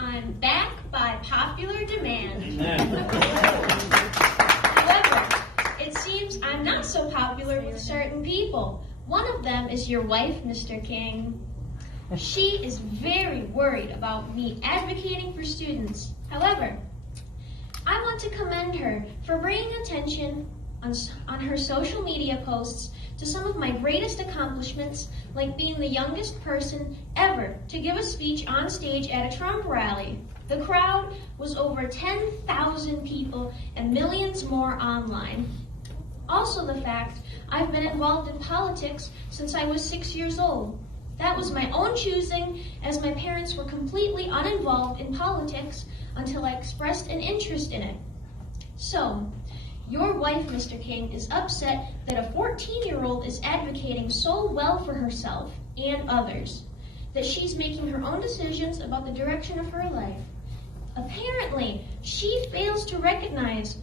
I'm back by popular demand. However, it seems I'm not so popular with certain people. One of them is your wife, Mr. King. She is very worried about me advocating for students. However, I want to commend her for bringing attention on her social media posts to some of my greatest accomplishments, like being the youngest person ever to give a speech on stage at a Trump rally. The crowd was over 10,000 people and millions more online. Also the fact I've been involved in politics since I was 6 years old. That was my own choosing, as my parents were completely uninvolved in politics until I expressed an interest in it. So, your wife, Mr. King, is upset that a 14-year-old is advocating so well for herself and others, that she's making her own decisions about the direction of her life. Apparently, she fails to recognize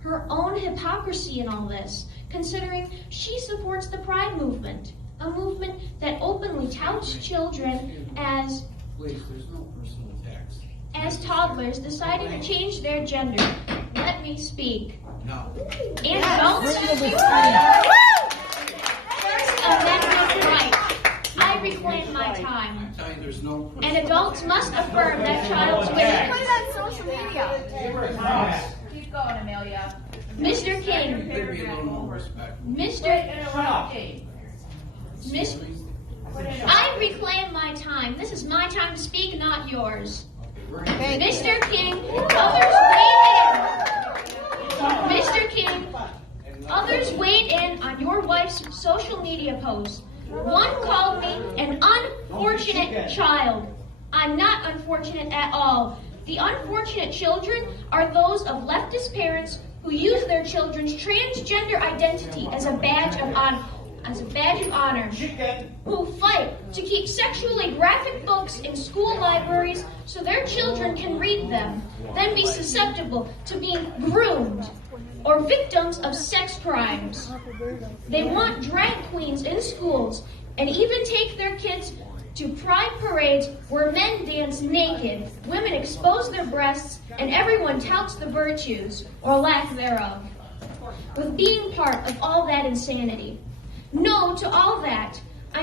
her own hypocrisy in all this, considering she supports the Pride movement, a movement that openly touts children as toddlers deciding to change their gender. Let me speak. No. And adults First Amendment right. I reclaim my time. I'm telling you, there's no. And adults must affirm that child's wishes. Put it on social media. Keep going, Amelia. Mr. King. There be a little more respect. I reclaim my time. This is my time to speak, not yours. Mr. King, others weighed in. Mr. King, others weighed in on your wife's social media post. One called me an unfortunate child. I'm not unfortunate at all. The unfortunate children are those of leftist parents who use their children's transgender identity as a badge of honor, who fight to keep sexually graphic books in school libraries so their children can read them, then be susceptible to being groomed or victims of sex crimes. They want drag queens in schools and even take their kids to pride parades where men dance naked, women expose their breasts, and everyone touts the virtues, or lack thereof, with being part of all that insanity. No to all that. I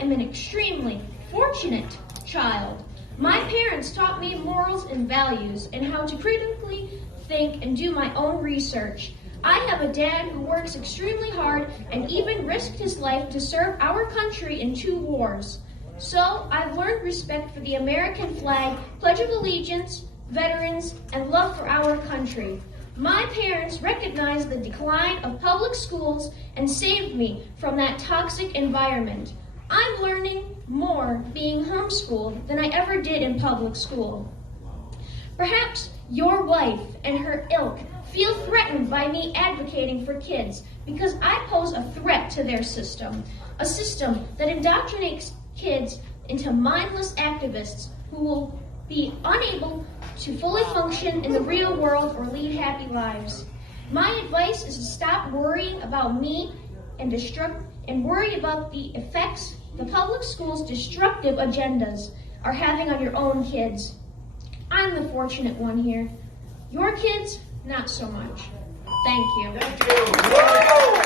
am an extremely fortunate child. My parents taught me morals and values and how to critically think and do my own research. I have a dad who works extremely hard and even risked his life to serve our country in 2 wars. So I've learned respect for the American flag, Pledge of Allegiance, veterans, and love for our country. My parents recognized the decline of public schools and saved me from that toxic environment. I'm learning more being homeschooled than I ever did in public school. Perhaps your wife and her ilk feel threatened by me advocating for kids because I pose a threat to their system, a system that indoctrinates kids into mindless activists who will be unable to fully function in the real world or lead happy lives. My advice is to stop worrying about me and worry about the effects the public schools' destructive agendas are having on your own kids. I'm the fortunate one here. Your kids, not so much. Thank you. Thank you.